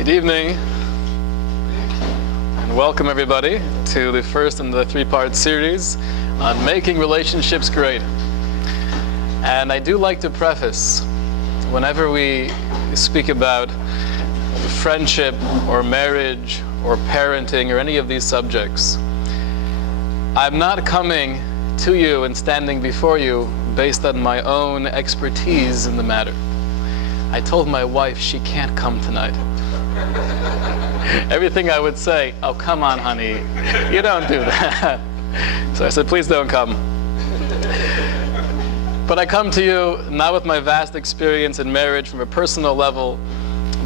Good evening, and welcome everybody to the first in the three-part series on making relationships great. And I do like to preface, whenever we speak about friendship or marriage or parenting or any of these subjects, I'm not coming to you and standing before you based on my own expertise in the matter. I told my wife she can't come tonight. Everything I would say, oh, come on, honey, you don't do that. So I said, please don't come. But I come to you not with my vast experience in marriage from a personal level,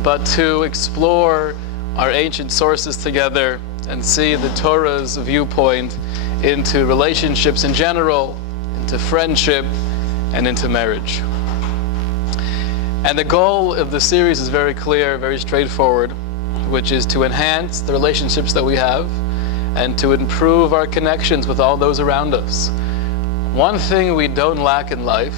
but to explore our ancient sources together and see the Torah's viewpoint into relationships in general, into friendship, and into marriage. And the goal of the series is very clear, very straightforward, which is to enhance the relationships that we have and to improve our connections with all those around us. One thing we don't lack in life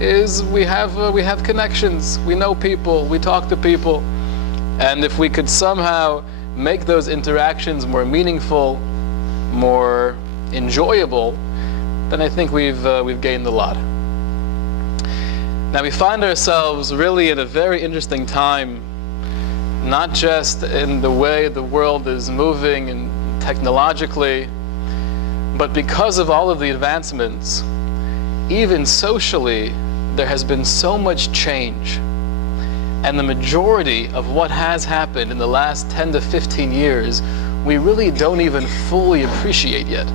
is we have connections. We know people, we talk to people, and if we could somehow make those interactions more meaningful, more enjoyable, then I think we've gained a lot. Now we find ourselves really in a very interesting time, not just in the way the world is moving and technologically, but because of all of the advancements, even socially, there has been so much change. And the majority of what has happened in the last 10 to 15 years, we really don't even fully appreciate yet.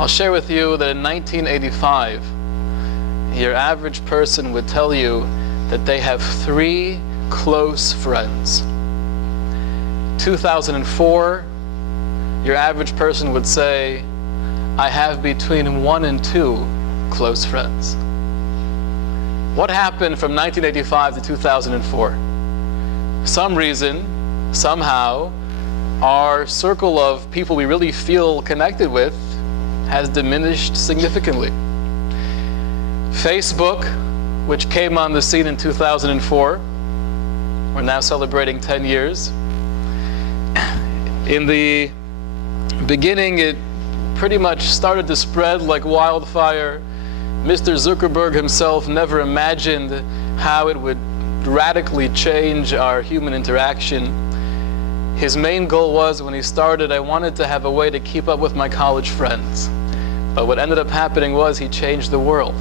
I'll share with you that in 1985, your average person would tell you that they have 3 close friends. 2004, your average person would say, I have between 1 and 2 close friends. What happened from 1985 to 2004? Some reason, somehow, our circle of people we really feel connected with has diminished significantly. Facebook, which came on the scene in 2004, we're now celebrating 10 years. In the beginning, it pretty much started to spread like wildfire. Mr. Zuckerberg himself never imagined how it would radically change our human interaction. His main goal was, when he started, I wanted to have a way to keep up with my college friends. But what ended up happening was he changed the world.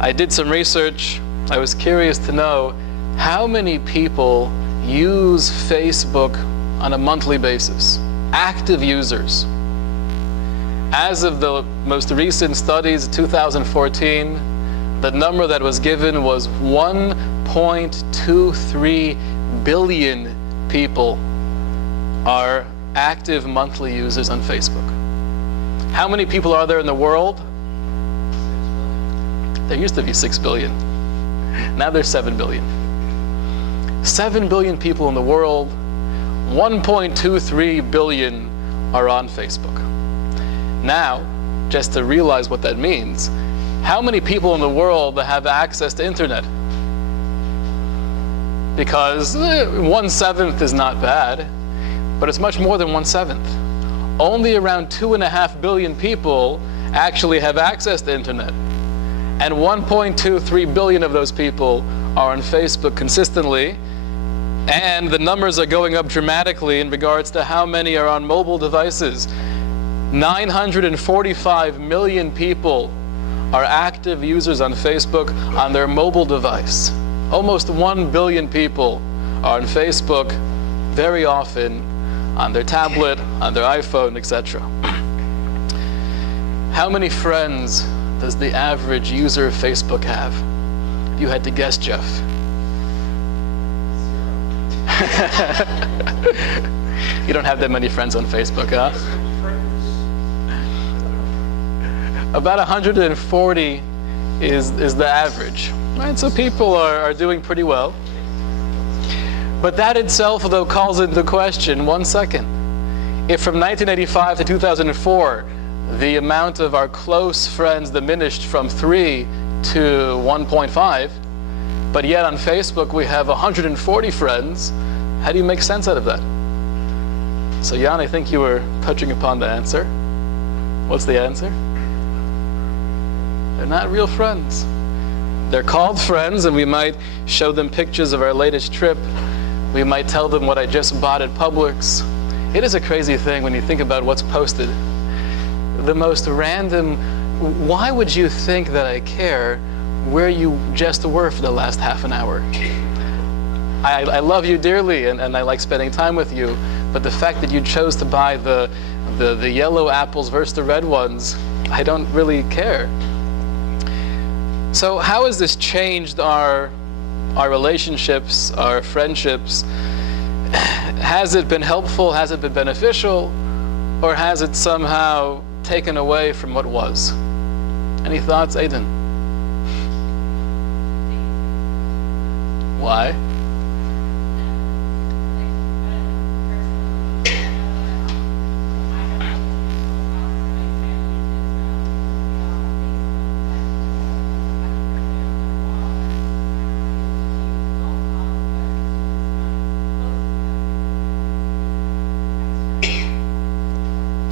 I did some research. I was curious to know how many people use Facebook on a monthly basis, active users. As of the most recent studies, 2014, the number that was given was 1.23 billion people are active monthly users on Facebook. How many people are there in the world? There used to be 6 billion. Now there's 7 billion. 7 billion people in the world, 1.23 billion are on Facebook. Now, just to realize what that means, how many people in the world have access to internet? Because 1/7 is not bad, but it's much more than 1/7. Only around 2.5 billion people actually have access to internet. And 1.23 billion of those people are on Facebook consistently, and the numbers are going up dramatically in regards to how many are on mobile devices. 945 million people are active users on Facebook on their mobile device. Almost 1 billion people are on Facebook very often on their tablet, on their iPhone, etc. How many friends does the average user of Facebook have? If you had to guess, Jeff. You don't have that many friends on Facebook, huh? About 140 is the average. Right? So people are doing pretty well. But that itself, though, calls into question, one second. If from 1985 to 2004, the amount of our close friends diminished from 3 to 1.5, But yet on Facebook we have 140 friends. How do you make sense out of that? So Jan, I think you were touching upon the answer. What's the answer? They're not real friends. They're called friends, and we might show them pictures of our latest trip. We might tell them what I just bought at Publix. It is a crazy thing when you think about what's posted. The most random, why would you think that I care where you just were for the last half an hour? I love you dearly, and I like spending time with you, but the fact that you chose to buy the yellow apples versus the red ones, I don't really care. So how has this changed our relationships, our friendships? Has it been helpful? Has it been beneficial? Or has it somehow taken away from what was? Any thoughts, Aidan? Why?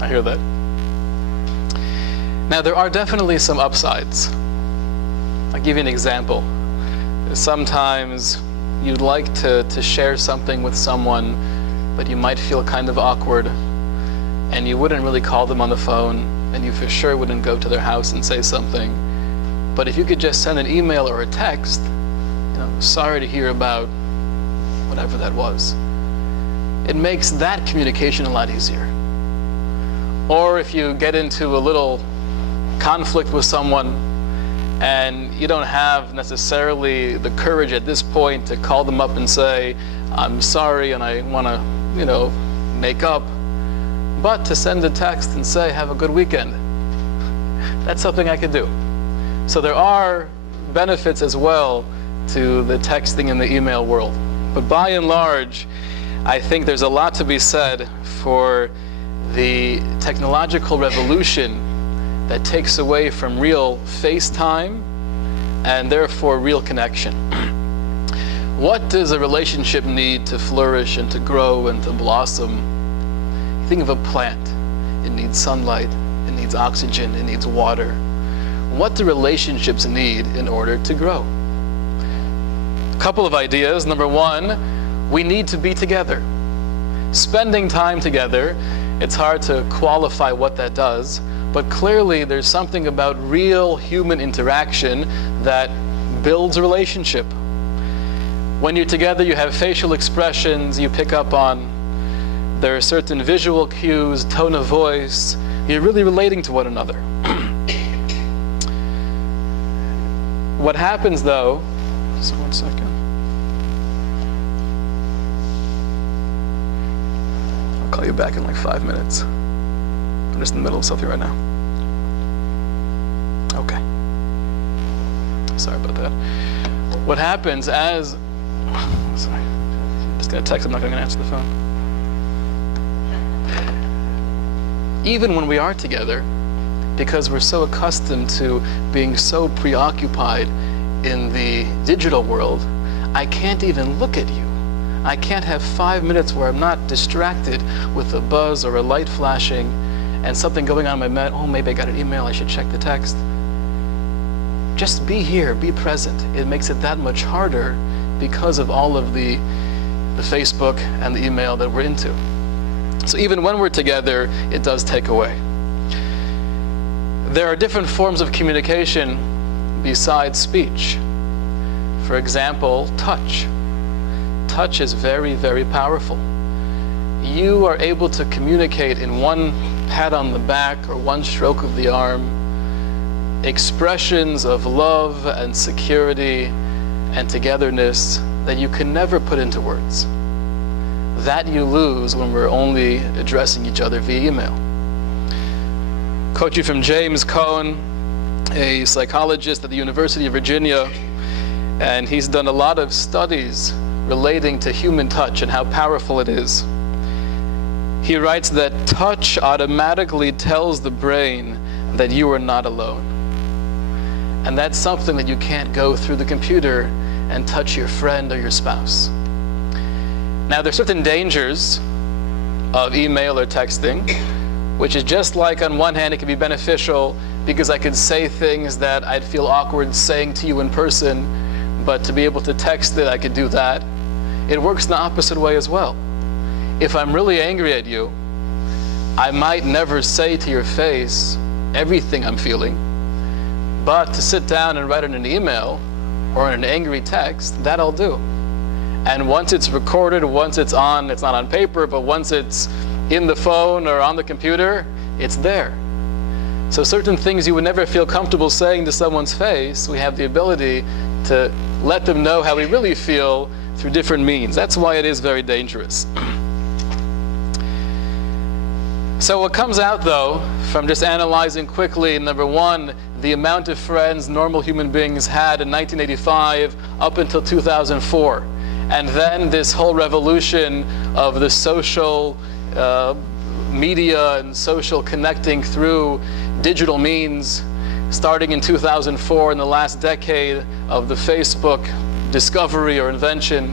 I hear that. Now, there are definitely some upsides. I'll give you an example. Sometimes you'd like to share something with someone, but you might feel kind of awkward, and you wouldn't really call them on the phone, and you for sure wouldn't go to their house and say something. But if you could just send an email or a text, sorry to hear about whatever that was, it makes that communication a lot easier. Or if you get into a little conflict with someone and you don't have necessarily the courage at this point to call them up and say, I'm sorry and I want to, make up, but to send a text and say, have a good weekend. That's something I could do. So there are benefits as well to the texting and the email world. But by and large, I think there's a lot to be said for the technological revolution that takes away from real FaceTime and therefore real connection. What does a relationship need to flourish and to grow and to blossom? You think of a plant. It needs sunlight, it needs oxygen, it needs water. What do relationships need in order to grow? A couple of ideas. Number one, we need to be together. Spending time together, it's hard to qualify what that does, but clearly there's something about real human interaction that builds a relationship. When you're together, you have facial expressions you pick up on. There are certain visual cues, tone of voice. You're really relating to one another. What happens though, just 1 second. I'll call you back in like 5 minutes. I'm just in the middle of something right now. Okay. Sorry about that. What happens as, sorry, I'm just gonna text, I'm not gonna answer the phone. Even when we are together, because we're so accustomed to being so preoccupied in the digital world, I can't even look at you. I can't have 5 minutes where I'm not distracted with a buzz or a light flashing and something going on in my mind. Oh, maybe I got an email, I should check the text. Just be here, be present. It makes it that much harder because of all of the Facebook and the email that we're into. So even when we're together, it does take away. There are different forms of communication besides speech. For example, touch. Touch is very, very powerful. You are able to communicate in one pat on the back or one stroke of the arm expressions of love and security and togetherness that you can never put into words. That you lose when we're only addressing each other via email. Quote you from James Cohen, a psychologist at the University of Virginia, and he's done a lot of studies relating to human touch and how powerful it is. He writes that touch automatically tells the brain that you are not alone. And that's something that you can't go through the computer and touch your friend or your spouse. Now, there's certain dangers of email or texting, which is just like on one hand it can be beneficial because I could say things that I'd feel awkward saying to you in person, but to be able to text it, I could do that. It works in the opposite way as well. If I'm really angry at you, I might never say to your face everything I'm feeling, but to sit down and write in an email or in an angry text, that I'll do. And once it's recorded, once it's not on paper, but once it's in the phone or on the computer, it's there. So certain things you would never feel comfortable saying to someone's face, we have the ability to let them know how we really feel through different means. That's why it is very dangerous. So what comes out, though, from just analyzing quickly, number one, the amount of friends normal human beings had in 1985 up until 2004. And then this whole revolution of the social media and social connecting through digital means, starting in 2004 in the last decade of the Facebook discovery or invention.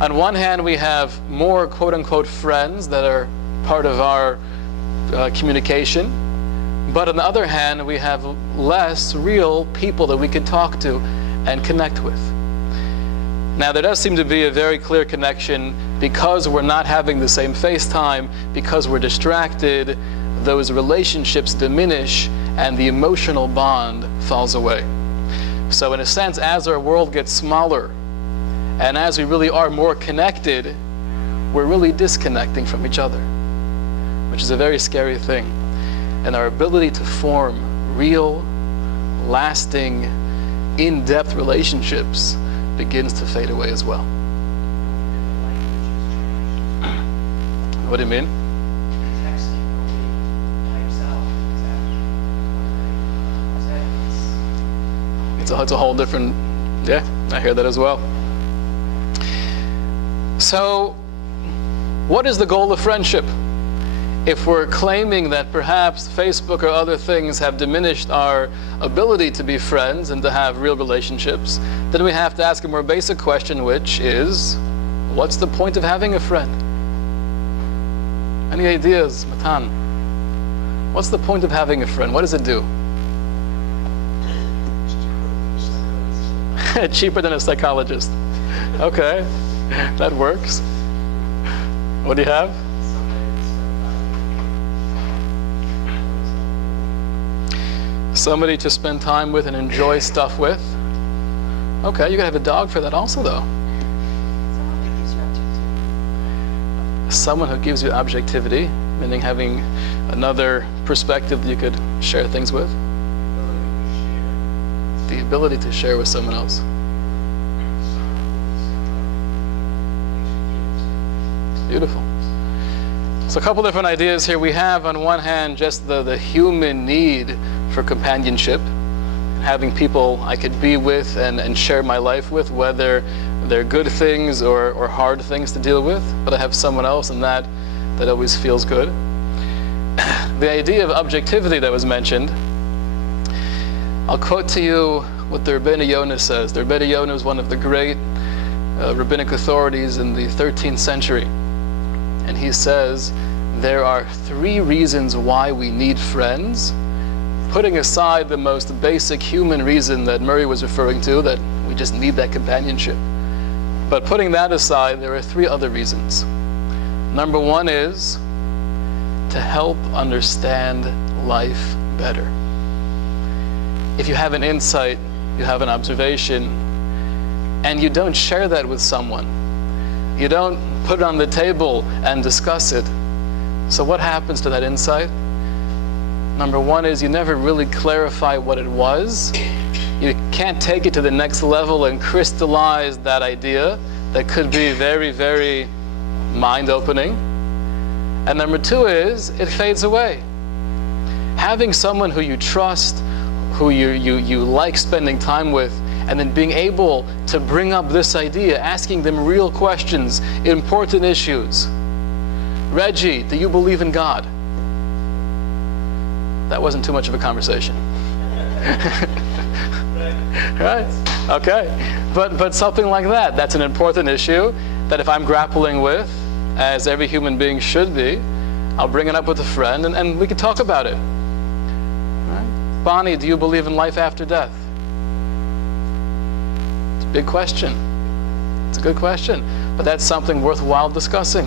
On one hand, we have more quote-unquote friends that are part of our communication, but on the other hand, we have less real people that we can talk to and connect with. Now, there does seem to be a very clear connection because we're not having the same FaceTime, because we're distracted, those relationships diminish and the emotional bond falls away. So in a sense, as our world gets smaller and as we really are more connected, we're really disconnecting from each other, which is a very scary thing. And our ability to form real, lasting, in-depth relationships begins to fade away as well. What do you mean? It's a whole different, yeah, I hear that as well. So, what is the goal of friendship? If we're claiming that perhaps Facebook or other things have diminished our ability to be friends and to have real relationships, then we have to ask a more basic question, which is, what's the point of having a friend? Any ideas, Matan? What's the point of having a friend? What does it do? Cheaper than a psychologist. Okay, that works. What do you have? Somebody to spend time with and enjoy stuff with. Okay, you gotta have a dog for that also, though. Someone who gives you objectivity, meaning having another perspective that you could share things with. The ability to share with someone else. Beautiful. So a couple different ideas here. We have on one hand just the human need for companionship, having people I could be with and share my life with, whether they're good things or hard things to deal with, but I have someone else and that always feels good. The idea of objectivity that was mentioned, I'll quote to you what the Rabbi Yonah says. The Rabbi Yonah is one of the great rabbinic authorities in the 13th century. And he says, there are 3 reasons why we need friends, putting aside the most basic human reason that Murray was referring to, that we just need that companionship. But putting that aside, there are 3 other reasons. Number 1 is to help understand life better. If you have an insight, you have an observation, and you don't share that with someone, you don't put it on the table and discuss it, so what happens to that insight? Number 1 is you never really clarify what it was. You can't take it to the next level and crystallize that idea that could be very, very mind-opening. And number 2 is it fades away. Having someone who you trust, who you like spending time with, and then being able to bring up this idea, asking them real questions, important issues. Reggie, do you believe in God? That wasn't too much of a conversation. Right? Okay, but something like that. That's an important issue that if I'm grappling with, as every human being should be, I'll bring it up with a friend and we can talk about it. Right? Bonnie, do you believe in life after death? It's a big question. It's a good question, but that's something worthwhile discussing.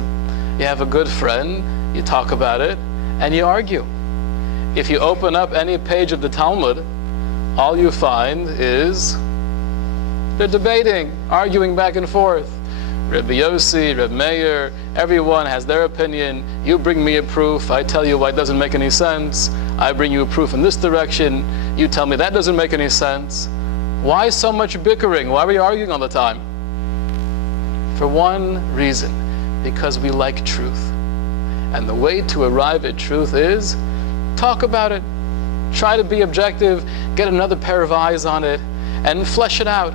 You have a good friend, you talk about it, and you argue. If you open up any page of the Talmud, all you find is they're debating, arguing back and forth. Rabbi Yossi, Rabbi Meir, everyone has their opinion. You bring me a proof, I tell you why it doesn't make any sense. I bring you a proof in this direction, you tell me that doesn't make any sense. Why so much bickering? Why are we arguing all the time? For one reason, because we like truth. And the way to arrive at truth is talk about it. Try to be objective, get another pair of eyes on it, and flesh it out.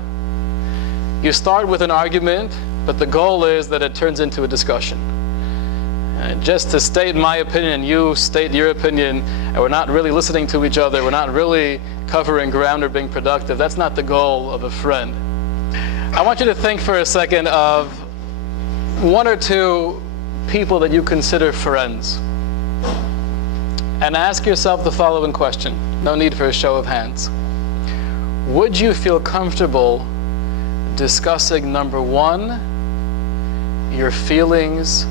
You start with an argument, but the goal is that it turns into a discussion. Just to state my opinion, you state your opinion, and we're not really listening to each other, we're not really covering ground or being productive, that's not the goal of a friend. I want you to think for a second of one or two people that you consider friends. And ask yourself the following question. No need for a show of hands. Would you feel comfortable discussing, number one, your feelings,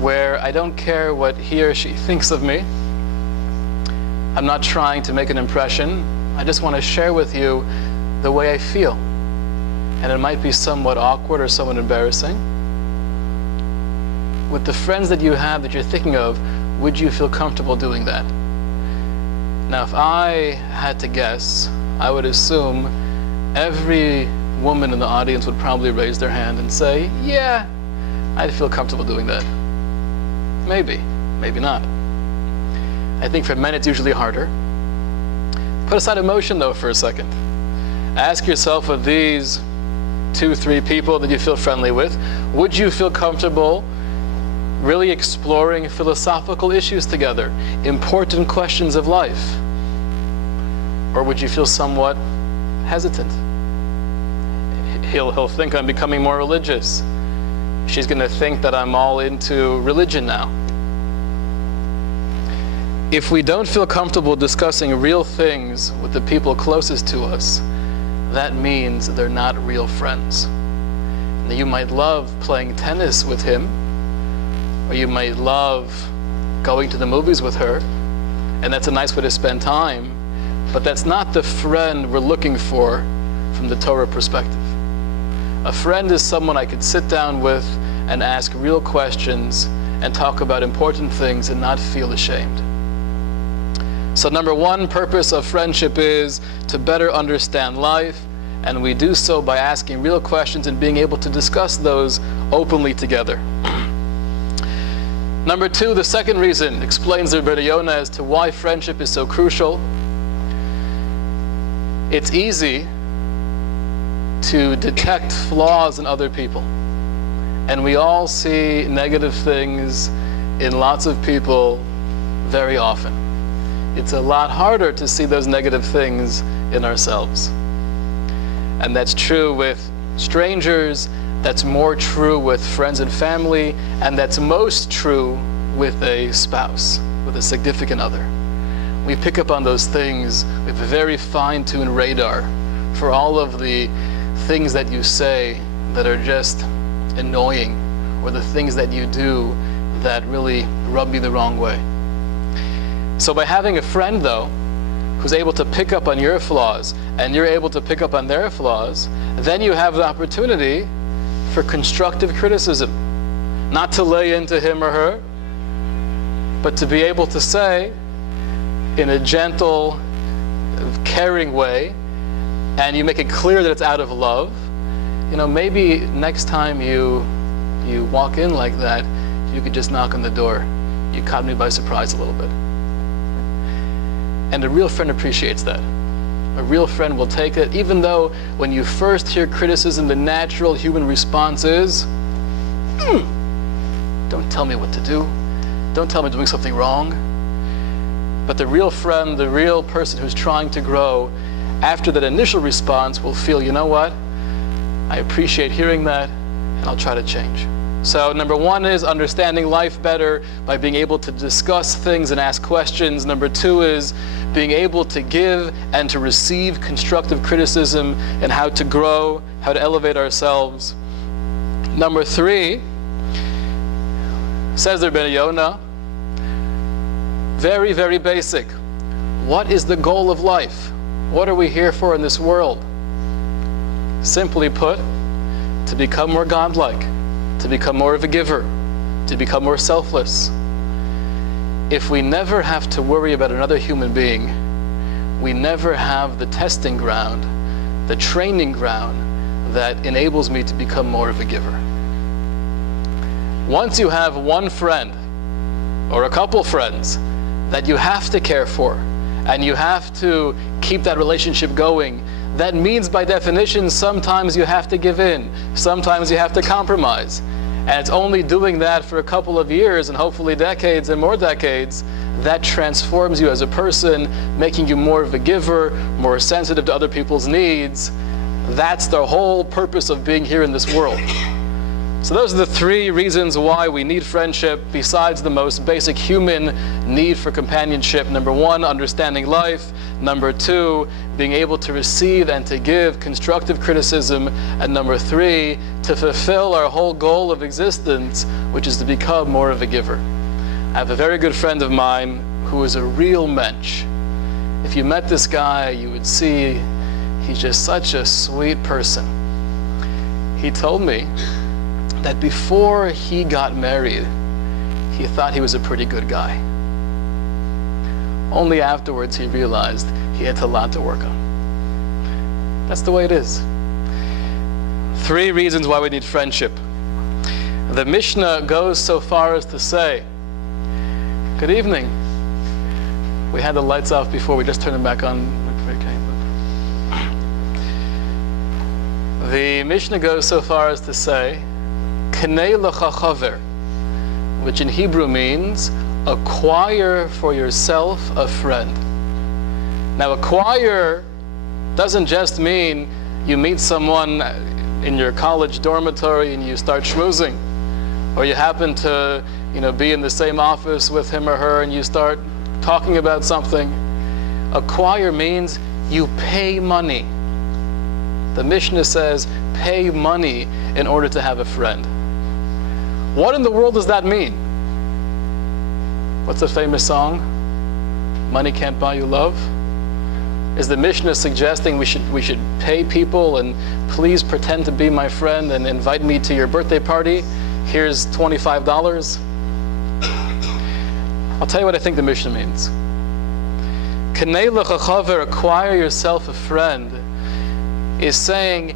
where I don't care what he or she thinks of me. I'm not trying to make an impression. I just want to share with you the way I feel. And it might be somewhat awkward or somewhat embarrassing. With the friends that you have that you're thinking of, would you feel comfortable doing that? Now, if I had to guess, I would assume every woman in the audience would probably raise their hand and say, yeah, I'd feel comfortable doing that. Maybe, maybe not. I think for men it's usually harder. Put aside emotion though for a second. Ask yourself, of these 2-3 people that you feel friendly with, would you feel comfortable really exploring philosophical issues together, important questions of life? Or would you feel somewhat hesitant? He'll think I'm becoming more religious. She's going to think that I'm all into religion now. If we don't feel comfortable discussing real things with the people closest to us, that means they're not real friends. Now, you might love playing tennis with him, or you might love going to the movies with her, and that's a nice way to spend time, but that's not the friend we're looking for from the Torah perspective. A friend is someone I could sit down with and ask real questions and talk about important things and not feel ashamed. So number one purpose of friendship is to better understand life, and we do so by asking real questions and being able to discuss those openly together. Number two, the second reason explains the Rabbi Yonah as to why friendship is so crucial. It's easy to detect flaws in other people. And we all see negative things in lots of people very often. It's a lot harder to see those negative things in ourselves. And that's true with strangers, that's more true with friends and family, and that's most true with a spouse, with a significant other. We pick up on those things with a very fine-tuned radar for all of the things that you say that are just annoying, or the things that you do that really rub you the wrong way. So by having a friend though, who's able to pick up on your flaws, and you're able to pick up on their flaws, then you have the opportunity for constructive criticism. Not to lay into him or her, but to be able to say in a gentle, caring way, and you make it clear that it's out of love. You know, maybe next time you walk in like that, you could just knock on the door. You caught me by surprise a little bit. And a real friend appreciates that. A real friend will take it, even though when you first hear criticism, the natural human response is, don't tell me what to do. Don't tell me I'm doing something wrong. But the real friend, the real person who's trying to grow, after that initial response will feel, you know what? I appreciate hearing that, and I'll try to change. So number one is understanding life better by being able to discuss things and ask questions. Number two is being able to give and to receive constructive criticism and how to grow, how to elevate ourselves. Number three, says the Rabbi Yonah, very, very basic. What is the goal of life? What are we here for in this world? Simply put, to become more godlike, to become more of a giver, to become more selfless. If we never have to worry about another human being, we never have the testing ground, the training ground that enables me to become more of a giver. Once you have one friend or a couple friends that you have to care for and you have to keep that relationship going, that means by definition sometimes you have to give in, sometimes you have to compromise. And it's only doing that for a couple of years and hopefully decades and more decades that transforms you as a person, making you more of a giver, more sensitive to other people's needs. That's the whole purpose of being here in this world. So those are the three reasons why we need friendship, besides the most basic human need for companionship. Number one, understanding life. Number two, being able to receive and to give constructive criticism. And number three, to fulfill our whole goal of existence, which is to become more of a giver. I have a very good friend of mine who is a real mensch. If you met this guy, you would see he's just such a sweet person. He told me that before he got married, he thought he was a pretty good guy. Only afterwards he realized he had a lot to work on. That's the way it is. Three reasons why we need friendship. The Mishnah goes so far as to say, good evening. We had the lights off before, we just turned them back on. The Mishnah goes so far as to say, Knei lecha chaver, which in Hebrew means acquire for yourself a friend. Now, acquire doesn't just mean you meet someone in your college dormitory and you start schmoozing, or you happen to, be in the same office with him or her and you start talking about something. Acquire means you pay money. The Mishnah says, pay money in order to have a friend. What in the world does that mean? What's the famous song? Money can't buy you love? Is the Mishnah suggesting we should pay people and please pretend to be my friend and invite me to your birthday party? Here's $25. I'll tell you what I think the Mishnah means. Knei lecha chaver, acquire yourself a friend, is saying,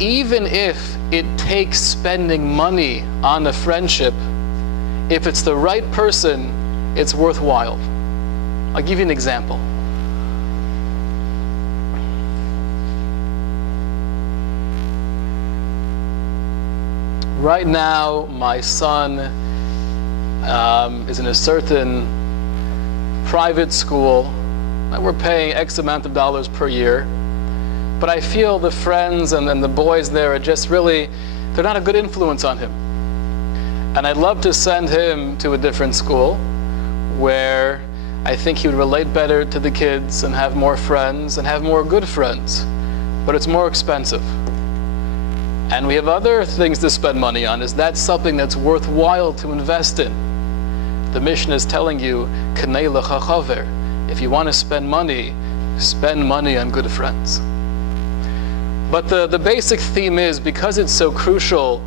even if it takes spending money on a friendship, if it's the right person, it's worthwhile. I'll give you an example. Right now, my son is in a certain private school. We're paying X amount of dollars per year. But I feel the friends and the boys there are just really, they're not a good influence on him. And I'd love to send him to a different school where I think he would relate better to the kids and have more friends and have more good friends. But it's more expensive. And we have other things to spend money on. Is that something that's worthwhile to invest in? The Mishnah is telling you, Knei lecha chaver. If you want to spend money on good friends. But the basic theme is, because it's so crucial,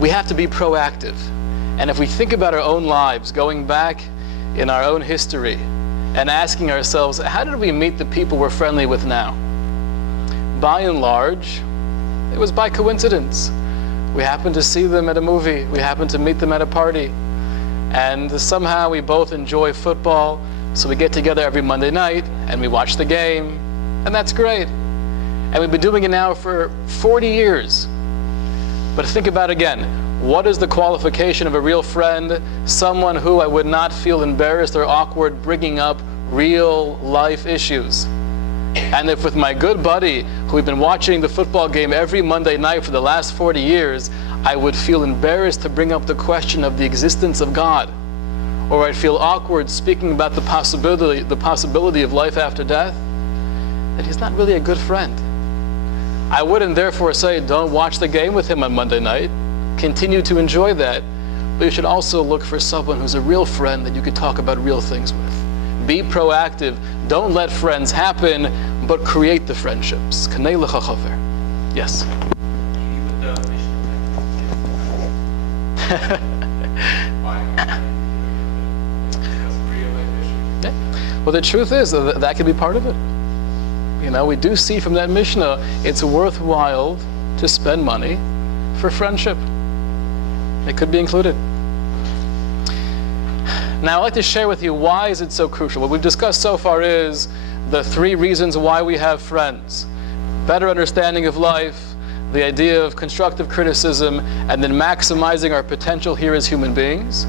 we have to be proactive. And if we think about our own lives, going back in our own history, and asking ourselves, how did we meet the people we're friendly with now? By and large, it was by coincidence. We happened to see them at a movie. We happened to meet them at a party. And somehow we both enjoy football, so we get together every Monday night, and we watch the game, and that's great. And we've been doing it now for 40 years. But think about it again. What is the qualification of a real friend? Someone who I would not feel embarrassed or awkward bringing up real life issues. And if with my good buddy, who we've been watching the football game every Monday night for the last 40 years, I would feel embarrassed to bring up the question of the existence of God, or I'd feel awkward speaking about the possibility of life after death, then he's not really a good friend. I wouldn't therefore say don't watch the game with him on Monday night. Continue to enjoy that. But you should also look for someone who's a real friend that you could talk about real things with. Be proactive. Don't let friends happen, but create the friendships. Kanei lecha chaver. Yes? Well, the truth is that could be part of it. You know, we do see from that Mishnah, it's worthwhile to spend money for friendship. It could be included. Now, I'd like to share with you why is it so crucial. What we've discussed so far is the 3 reasons why we have friends. Better understanding of life, the idea of constructive criticism, and then maximizing our potential here as human beings.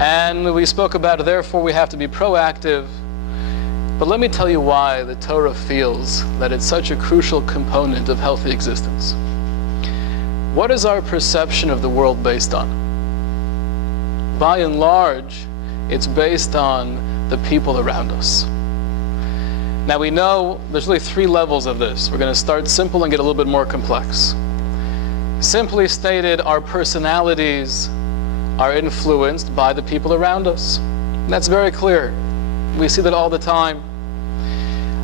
And we spoke about, therefore, we have to be proactive. But let me tell you why the Torah feels that it's such a crucial component of healthy existence. What is our perception of the world based on? By and large, it's based on the people around us. Now we know there's really 3 levels of this. We're going to start simple and get a little bit more complex. Simply stated, our personalities are influenced by the people around us. And that's very clear. We see that all the time.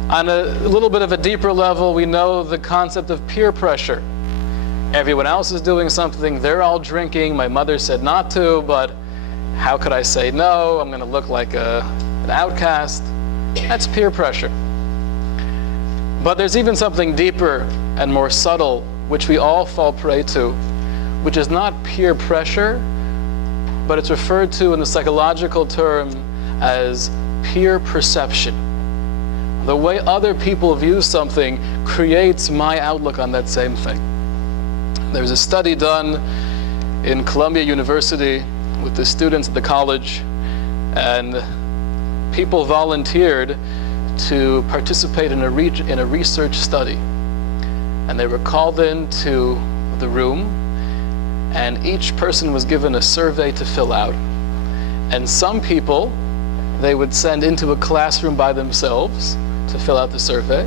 On a little bit of a deeper level, we know the concept of peer pressure. Everyone else is doing something, they're all drinking, my mother said not to, but how could I say no? I'm going to look like an outcast. That's peer pressure. But there's even something deeper and more subtle, which we all fall prey to, which is not peer pressure, but it's referred to in the psychological term as peer perception. The way other people view something creates my outlook on that same thing. There's a study done in Columbia University with the students at the college, and people volunteered to participate in a research study. And they were called into the room, and each person was given a survey to fill out. And some people they would send into a classroom by themselves to fill out the survey,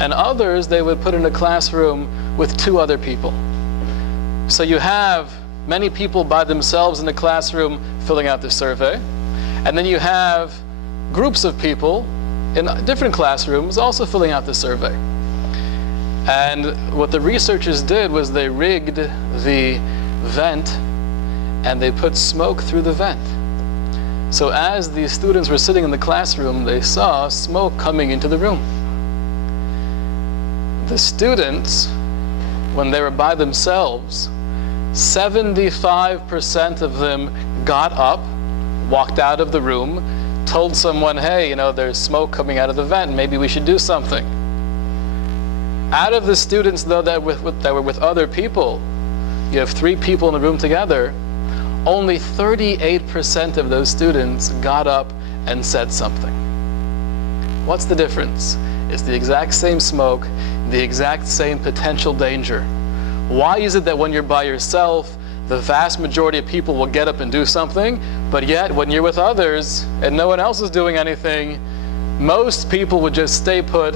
and others they would put in a classroom with 2 other people. So you have many people by themselves in the classroom filling out the survey, and then you have groups of people in different classrooms also filling out the survey. And what the researchers did was they rigged the vent and they put smoke through the vent. So as the students were sitting in the classroom, they saw smoke coming into the room. The students, when they were by themselves, 75% of them got up, walked out of the room, told someone, hey, there's smoke coming out of the vent, maybe we should do something. Out of the students, though, that were with other people, you have 3 people in the room together, only 38% of those students got up and said something. What's the difference? It's the exact same smoke, the exact same potential danger. Why is it that when you're by yourself, the vast majority of people will get up and do something, but yet when you're with others and no one else is doing anything, most people would just stay put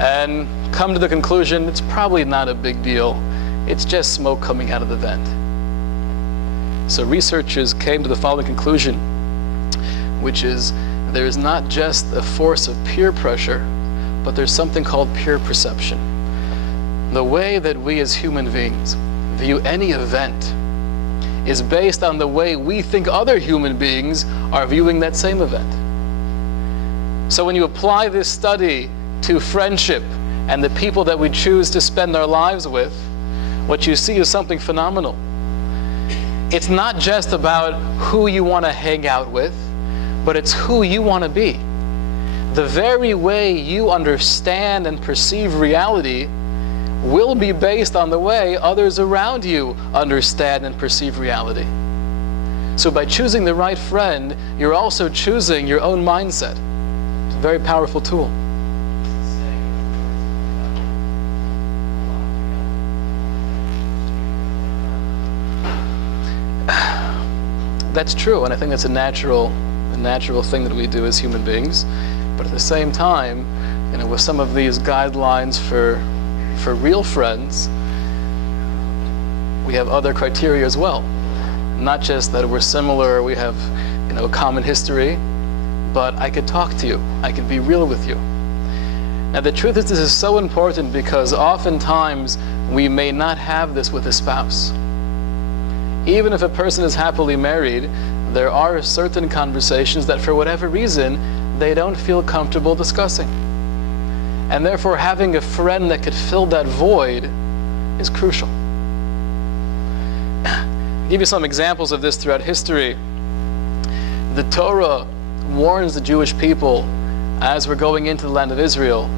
and come to the conclusion it's probably not a big deal. It's just smoke coming out of the vent. So researchers came to the following conclusion, which is there is not just a force of peer pressure, but there's something called peer perception. The way that we as human beings view any event is based on the way we think other human beings are viewing that same event. So when you apply this study to friendship and the people that we choose to spend our lives with, what you see is something phenomenal. It's not just about who you want to hang out with, but it's who you want to be. The very way you understand and perceive reality will be based on the way others around you understand and perceive reality. So by choosing the right friend, you're also choosing your own mindset. It's a very powerful tool. that's true, and I think that's a natural thing that we do as human beings. But at the same time, with some of these guidelines for real friends, we have other criteria as well. Not just that we're similar, we have a common history, but I could talk to you, I could be real with you. Now the truth is, this is so important because oftentimes we may not have this with a spouse. Even if a person is happily married, there are certain conversations that for whatever reason they don't feel comfortable discussing. And therefore having a friend that could fill that void is crucial. I'll give you some examples of this throughout history. The Torah warns the Jewish people as we're going into the land of Israel.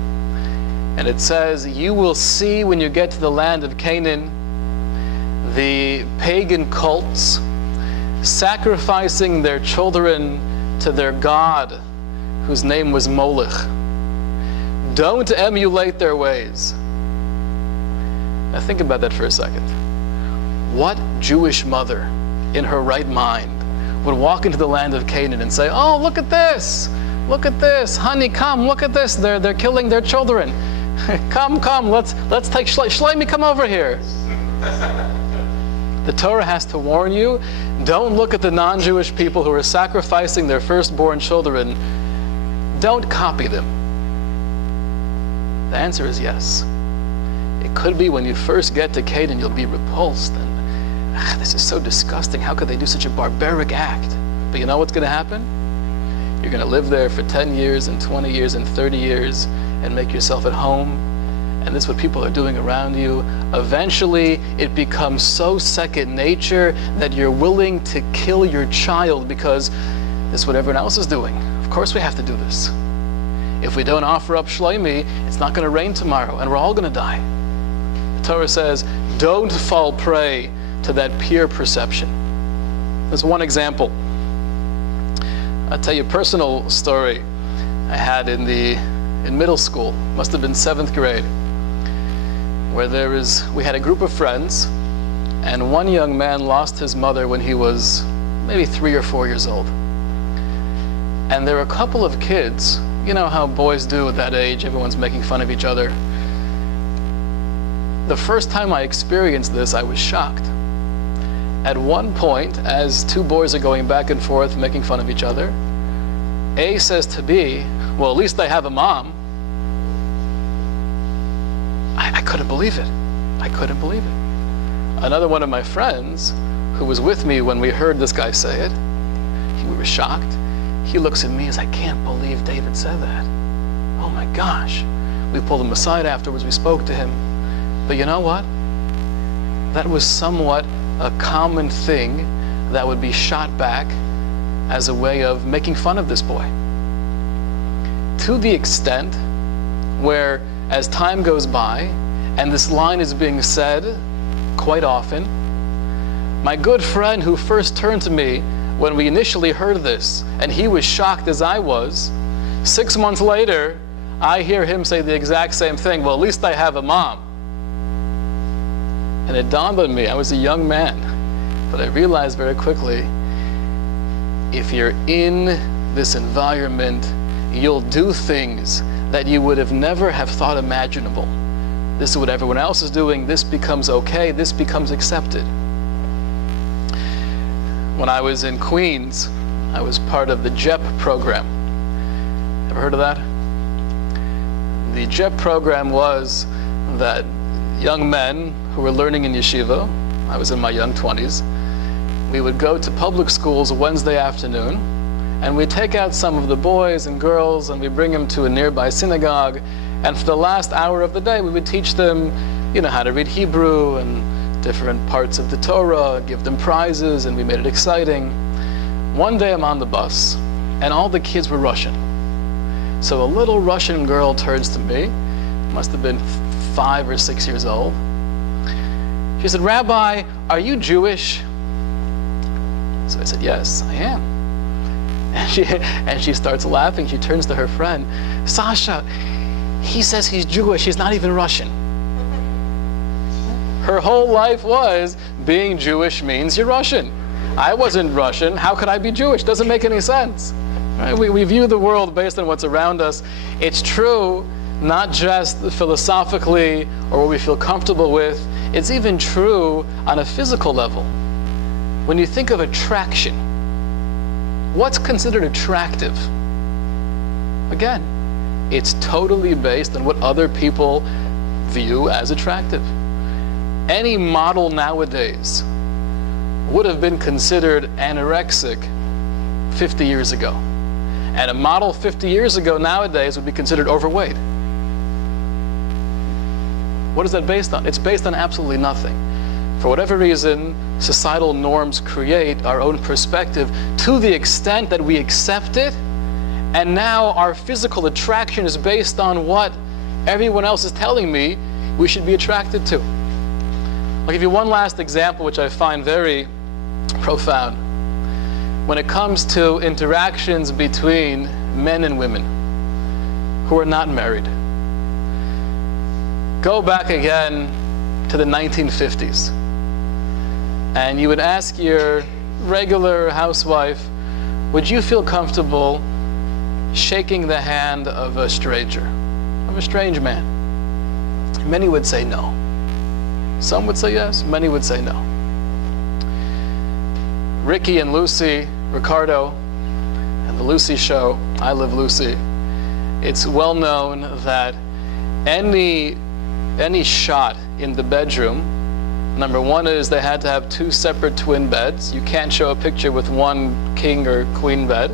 And it says, you will see when you get to the land of Canaan, the pagan cults sacrificing their children to their god, whose name was Molech. Don't emulate their ways. Now think about that for a second. What Jewish mother in her right mind would walk into the land of Canaan and say, oh, look at this, honey, come, look at this, they're killing their children. Come, let's take Shlomi, come over here. The Torah has to warn you, don't look at the non-Jewish people who are sacrificing their firstborn children. Don't copy them. The answer is yes. It could be when you first get to Canaan, you'll be repulsed and this is so disgusting. How could they do such a barbaric act? But you know what's going to happen? You're going to live there for 10 years and 20 years and 30 years and make yourself at home. And this is what people are doing around you. Eventually, it becomes so second nature that you're willing to kill your child because this is what everyone else is doing. Of course we have to do this. If we don't offer up Shlomi, it's not going to rain tomorrow and we're all going to die. The Torah says, don't fall prey to that peer perception. There's one example. I'll tell you a personal story I had in middle school, must have been 7th grade, where we had a group of friends, and one young man lost his mother when he was maybe 3 or 4 years old. And there were a couple of kids, you know how boys do at that age, everyone's making fun of each other. The first time I experienced this, I was shocked. At one point, as 2 boys are going back and forth making fun of each other, A says to B, well, at least I have a mom. I couldn't believe it. I couldn't believe it. Another one of my friends, who was with me when we heard this guy say it, we were shocked. He looks at me and says, I can't believe David said that. Oh my gosh. We pulled him aside afterwards, we spoke to him. But you know what? That was somewhat a common thing that would be shot back as a way of making fun of this boy. To the extent where, as time goes by, and this line is being said quite often, my good friend who first turned to me when we initially heard this, and he was shocked as I was, 6 months later, I hear him say the exact same thing, well, at least I have a mom. And it dawned on me, I was a young man, but I realized very quickly, if you're in this environment, you'll do things that you would have never have thought imaginable. This is what everyone else is doing, this becomes okay, this becomes accepted. When I was in Queens, I was part of the JEP program. Ever heard of that? The JEP program was that young men who were learning in yeshiva, I was in my young 20s, we would go to public schools Wednesday afternoon, and we'd take out some of the boys and girls and we'd bring them to a nearby synagogue, and for the last hour of the day we would teach them, how to read Hebrew and different parts of the Torah, give them prizes, and we made it exciting. One day I'm on the bus, and all the kids were Russian. So a little Russian girl turns to me, must have been 5 or 6 years old. She said, Rabbi, are you Jewish? So I said, yes, I am. And she starts laughing. She turns to her friend, Sasha, he says he's Jewish, he's not even Russian. Her whole life was, being Jewish means you're Russian. I wasn't Russian. How could I be Jewish? Doesn't make any sense. Right? We view the world based on what's around us. It's true, not just philosophically or what we feel comfortable with. It's even true on a physical level. When you think of attraction, what's considered attractive? Again, it's totally based on what other people view as attractive. Any model nowadays would have been considered anorexic 50 years ago. And a model 50 years ago nowadays would be considered overweight. What is that based on? It's based on absolutely nothing. For whatever reason, societal norms create our own perspective to the extent that we accept it, and now our physical attraction is based on what everyone else is telling me we should be attracted to. I'll give you one last example which I find very profound. When it comes to interactions between men and women who are not married. Go back again to the 1950s, and you would ask your regular housewife, would you feel comfortable shaking the hand of a stranger, of a strange man? Many would say no. Some would say yes, many would say no. Ricky and Lucy, Ricardo, and the Lucy Show, I Live Lucy, it's well known that any shot in the bedroom, number one is they had to have two separate twin beds. You can't show a picture with one king or queen bed.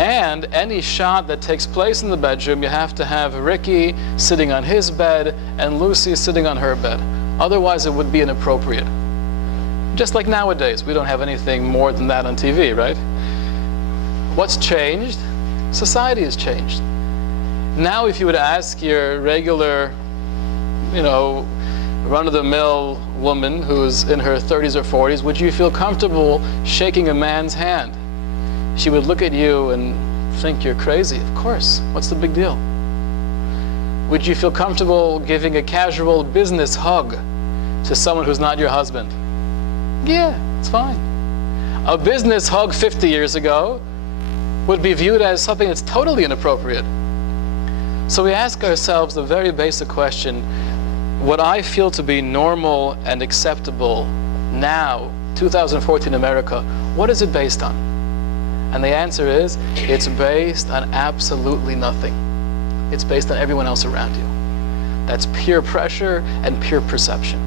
And any shot that takes place in the bedroom, you have to have Ricky sitting on his bed and Lucy sitting on her bed. Otherwise, it would be inappropriate. Just like nowadays, we don't have anything more than that on TV, right? What's changed? Society has changed. Now, if you would ask your regular, run-of-the-mill woman who's in her 30s or 40s, would you feel comfortable shaking a man's hand? She would look at you and think you're crazy. Of course. What's the big deal? Would you feel comfortable giving a casual business hug to someone who's not your husband? Yeah, it's fine. A business hug 50 years ago would be viewed as something that's totally inappropriate. So we ask ourselves the very basic question, what I feel to be normal and acceptable now, 2014 America, what is it based on? And the answer is, it's based on absolutely nothing. It's based on everyone else around you. That's peer pressure and peer perception.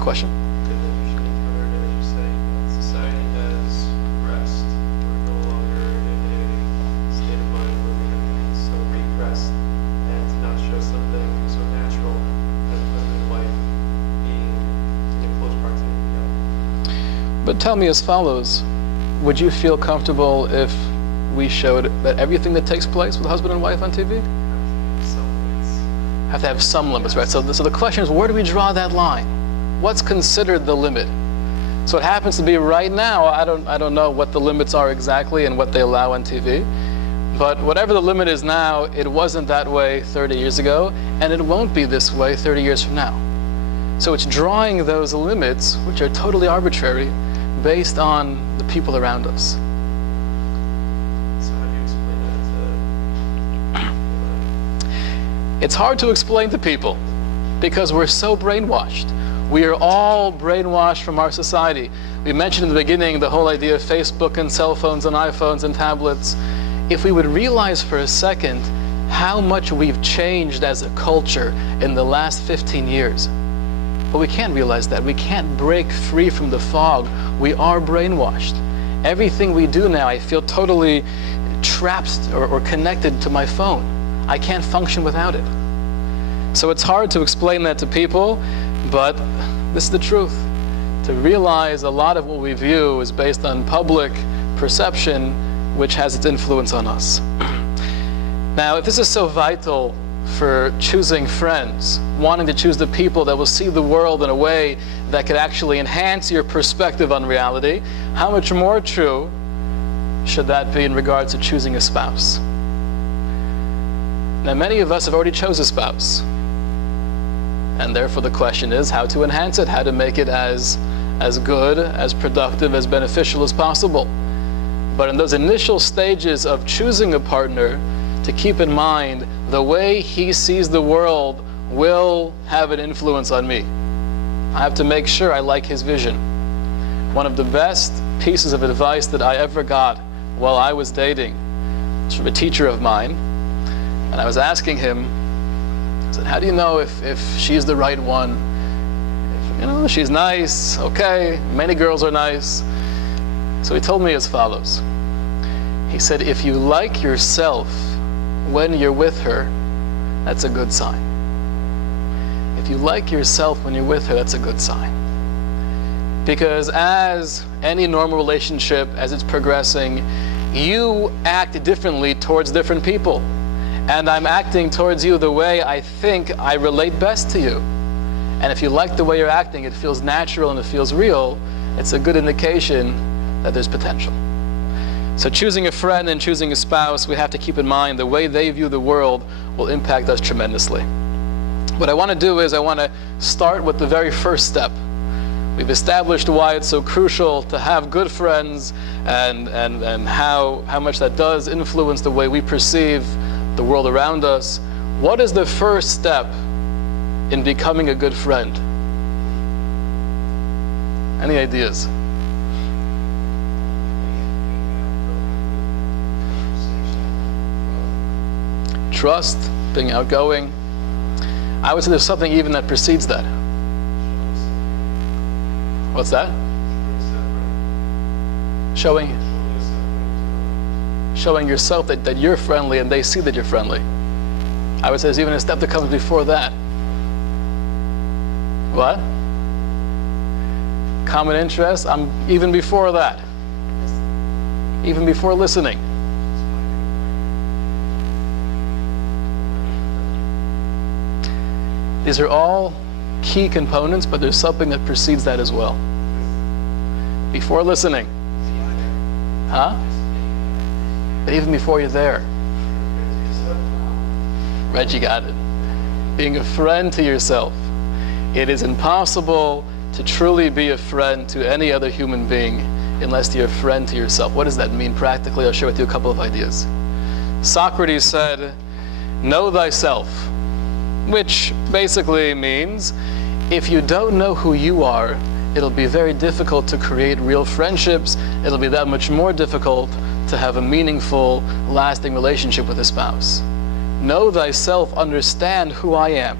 Question? It's interesting, as you say, that society has regressed. We're no longer in a state of mind where we have to be so repressed and to not show something so natural as husband and wife being in close proximity together. But tell me as follows. Would you feel comfortable if we showed that everything that takes place with husband and wife on TV? Some limits. Have to have some limits, right? So the question is, where do we draw that line? What's considered the limit? So it happens to be right now, I don't know what the limits are exactly and what they allow on TV, but whatever the limit is now, it wasn't that way 30 years ago, and it won't be this way 30 years from now. So it's drawing those limits, which are totally arbitrary, based on the people around us. So how do you explain that to It's hard to explain to people because we're so brainwashed. We are all brainwashed from our society. We mentioned in the beginning the whole idea of Facebook and cell phones and iPhones and tablets. If we would realize for a second how much we've changed as a culture in the last 15 years, but we can't realize that. We can't break free from the fog. We are brainwashed. Everything we do now, I feel totally trapped or connected to my phone. I can't function without it. So it's hard to explain that to people, but this is the truth. To realize a lot of what we view is based on public perception, which has its influence on us. Now, if this is so vital for choosing friends, wanting to choose the people that will see the world in a way that could actually enhance your perspective on reality, how much more true should that be in regards to choosing a spouse? Now, many of us have already chosen a spouse, and therefore the question is how to enhance it, how to make it as as good, as productive, as beneficial as possible. But in those initial stages of choosing a partner, to keep in mind the way he sees the world will have an influence on me. I have to make sure I like his vision. One of the best pieces of advice that I ever got while I was dating was from a teacher of mine, and I was asking him, I said, how do you know if she's the right one? If, she's nice, okay, many girls are nice. So he told me as follows. He said, if you like yourself when you're with her, that's a good sign. If you like yourself when you're with her, that's a good sign. Because as any normal relationship, as it's progressing, you act differently towards different people. And I'm acting towards you the way I think I relate best to you. And if you like the way you're acting, it feels natural and it feels real, it's a good indication that there's potential. So choosing a friend and choosing a spouse, we have to keep in mind the way they view the world will impact us tremendously. What I want to do is I want to start with the very first step. We've established why it's so crucial to have good friends and how much that does influence the way we perceive the world around us. What is the first step in becoming a good friend? Any ideas? Trust, being outgoing. I would say there's something even that precedes that. What's that? Showing yourself that you're friendly and they see that you're friendly. I would say there's even a step that comes before that. What? Common interest? I'm even before that. Even before listening. These are all key components, but there's something that precedes that as well. Before listening. Huh? But even before you're there. Reggie got it. Being a friend to yourself. It is impossible to truly be a friend to any other human being unless you're a friend to yourself. What does that mean practically? I'll share with you a couple of ideas. Socrates said, know thyself. Which basically means if you don't know who you are, it'll be very difficult to create real friendships. It'll be that much more difficult to have a meaningful, lasting relationship with a spouse. Know thyself, understand who I am.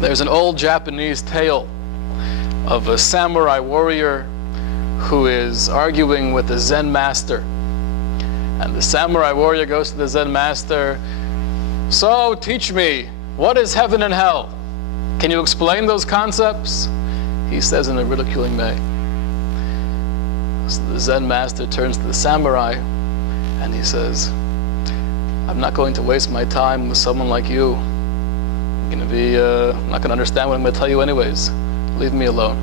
There's an old Japanese tale of a samurai warrior who is arguing with a Zen master. And the samurai warrior goes to the Zen master, so teach me, what is heaven and hell? Can you explain those concepts? He says in a ridiculing way. So the Zen master turns to the samurai and he says, I'm not going to waste my time with someone like you. I'm not going to understand what I'm going to tell you anyways. Leave me alone.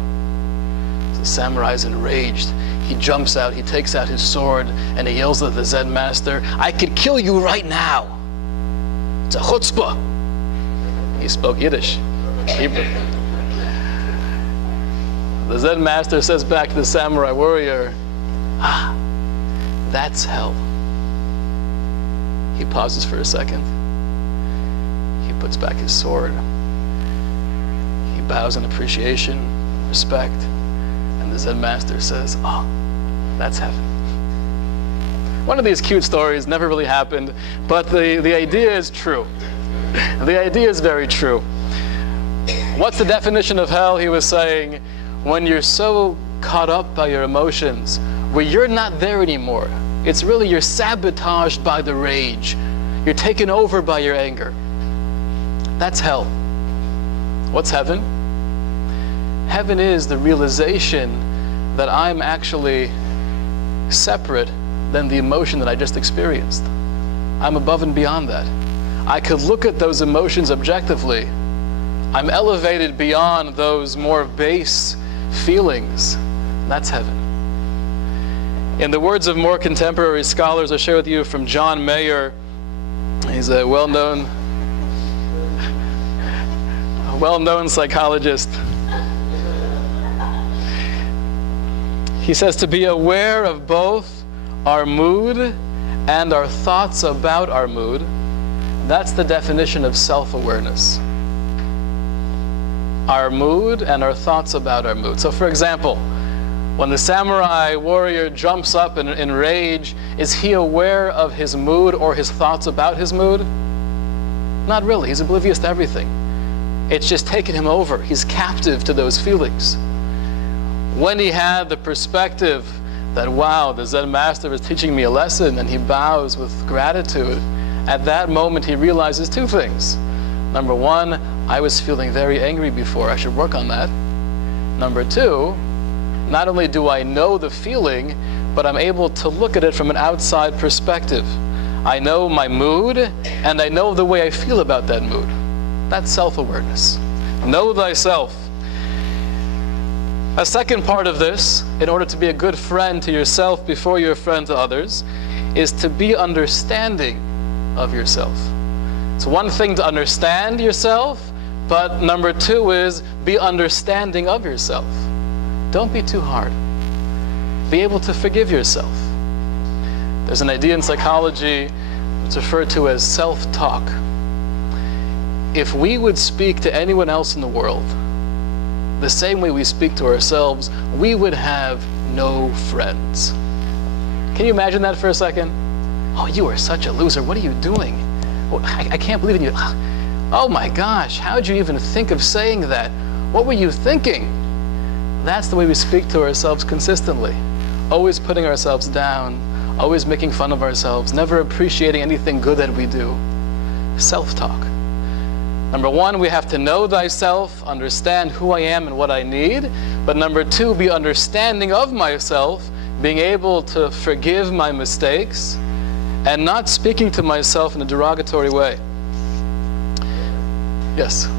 So the samurai is enraged. He jumps out, he takes out his sword, and he yells at the Zen master, I could kill you right now. It's a chutzpah. He spoke Yiddish, Hebrew. The Zen master says back to the samurai warrior, that's hell. He pauses for a second. He puts back his sword. He bows in appreciation, respect, and the Zen master says, that's heaven. One of these cute stories never really happened, but the idea is true. The idea is very true. What's the definition of hell? He was saying, when you're so caught up by your emotions, where you're not there anymore. It's really you're sabotaged by the rage. You're taken over by your anger. That's hell. What's heaven? Heaven is the realization that I'm actually separate than the emotion that I just experienced. I'm above and beyond that. I could look at those emotions objectively. I'm elevated beyond those more base feelings. That's heaven. In the words of more contemporary scholars, I'll share with you from John Mayer. He's a well-known He says to be aware of both our mood and our thoughts about our mood. That's the definition of self-awareness. Our mood and our thoughts about our mood. So for example, when the samurai warrior jumps up in rage, is he aware of his mood or his thoughts about his mood? Not really. He's oblivious to everything. It's just taken him over. He's captive to those feelings. When he had the perspective that, wow, the Zen master is teaching me a lesson, and he bows with gratitude, at that moment he realizes two things. Number one, I was feeling very angry before. I should work on that. Number two, not only do I know the feeling, but I'm able to look at it from an outside perspective. I know my mood, and I know the way I feel about that mood. That's self-awareness. Know thyself. A second part of this, in order to be a good friend to yourself before you're a friend to others, is to be understanding of yourself. It's one thing to understand yourself, but number two is be understanding of yourself. Don't be too hard. Be able to forgive yourself. There's an idea in psychology, it's referred to as self-talk. If we would speak to anyone else in the world the same way we speak to ourselves, we would have no friends. Can you imagine that for a second? Oh, you are such a loser. What are you doing? Oh, I can't believe in you. Oh my gosh, how'd you even think of saying that? What were you thinking? That's the way we speak to ourselves consistently. Always putting ourselves down, always making fun of ourselves, never appreciating anything good that we do. Self-talk. Number one, we have to know thyself, understand who I am and what I need. But number two, be understanding of myself, being able to forgive my mistakes, and not speaking to myself in a derogatory way. Yes?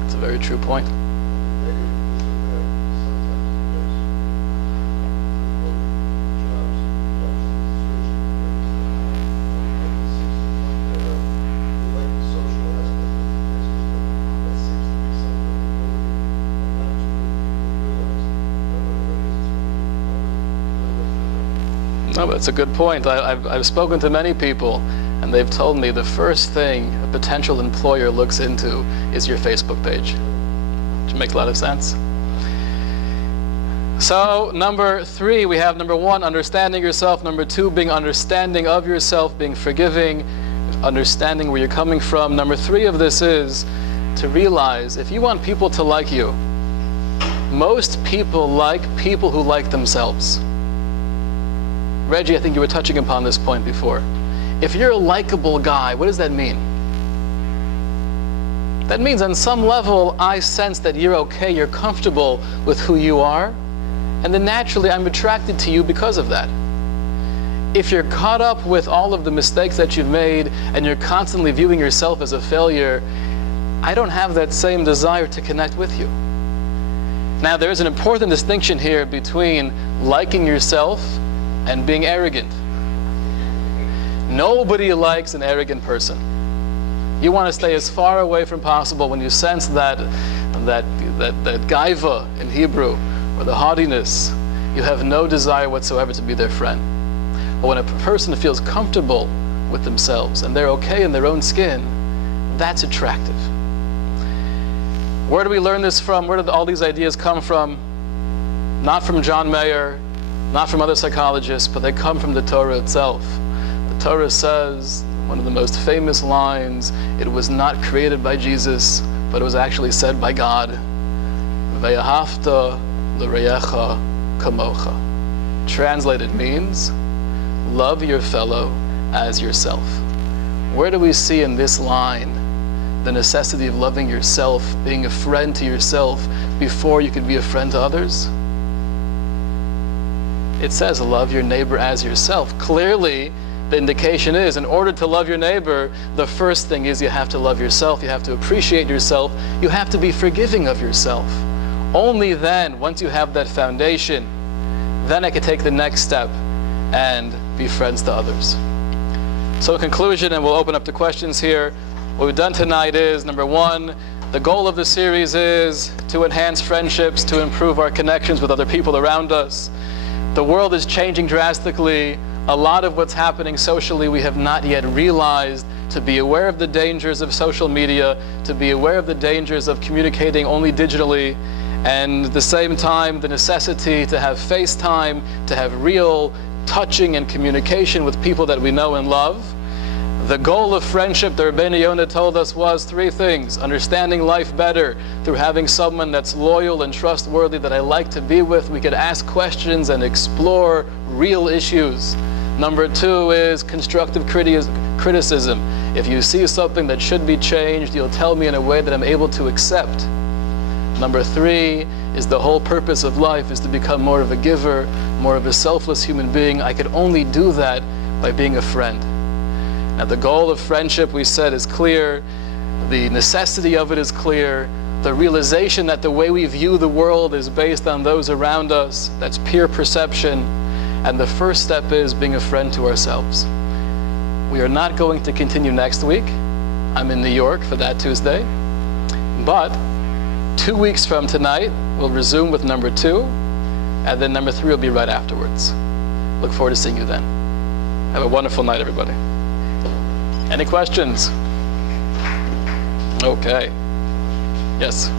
That's a very true point. No, that's a good point. I've spoken to many people, and they've told me the first thing a potential employer looks into is your Facebook page. Which makes a lot of sense. So, number three, we have number one, understanding yourself. Number two, being understanding of yourself, being forgiving, understanding where you're coming from. Number three of this is to realize if you want people to like you, most people like people who like themselves. Reggie, I think you were touching upon this point before. If you're a likable guy, what does that mean? That means on some level, I sense that you're okay, you're comfortable with who you are, and then naturally I'm attracted to you because of that. If you're caught up with all of the mistakes that you've made and you're constantly viewing yourself as a failure, I don't have that same desire to connect with you. Now, there's an important distinction here between liking yourself and being arrogant. Nobody likes an arrogant person. You want to stay as far away from possible when you sense that gaiva in Hebrew, or the haughtiness. You have no desire whatsoever to be their friend. But when a person feels comfortable with themselves and they're okay in their own skin, that's attractive. Where do we learn this from? Where did all these ideas come from? Not from John Mayer, not from other psychologists, but they come from the Torah itself. The Torah says, one of the most famous lines, it was not created by Jesus, but it was actually said by God. Ve'ahavta l'reyecha kamocha. Translated means, love your fellow as yourself. Where do we see in this line the necessity of loving yourself, being a friend to yourself before you could be a friend to others? It says, love your neighbor as yourself. Clearly, the indication is, in order to love your neighbor, the first thing is you have to love yourself, you have to appreciate yourself, you have to be forgiving of yourself. Only then, once you have that foundation, then I can take the next step and be friends to others. So in conclusion, and we'll open up to questions here, what we've done tonight is, number one, the goal of the series is to enhance friendships, to improve our connections with other people around us. The world is changing drastically. A lot of what's happening socially we have not yet realized. To be aware of the dangers of social media, to be aware of the dangers of communicating only digitally, and at the same time the necessity to have FaceTime, to have real touching and communication with people that we know and love. The goal of friendship, the Rabbi Yonah told us, was three things: understanding life better through having someone that's loyal and trustworthy that I like to be with. We could ask questions and explore real issues. Number two is constructive criticism. If you see something that should be changed, you'll tell me in a way that I'm able to accept. Number three is the whole purpose of life is to become more of a giver, more of a selfless human being. I could only do that by being a friend. Now the goal of friendship, we said, is clear. The necessity of it is clear. The realization that the way we view the world is based on those around us, that's peer perception. And the first step is being a friend to ourselves. We are not going to continue next week. I'm in New York for that Tuesday. But 2 weeks from tonight, we'll resume with number 2. And then number 3 will be right afterwards. Look forward to seeing you then. Have a wonderful night, everybody. Any questions? Okay. Yes.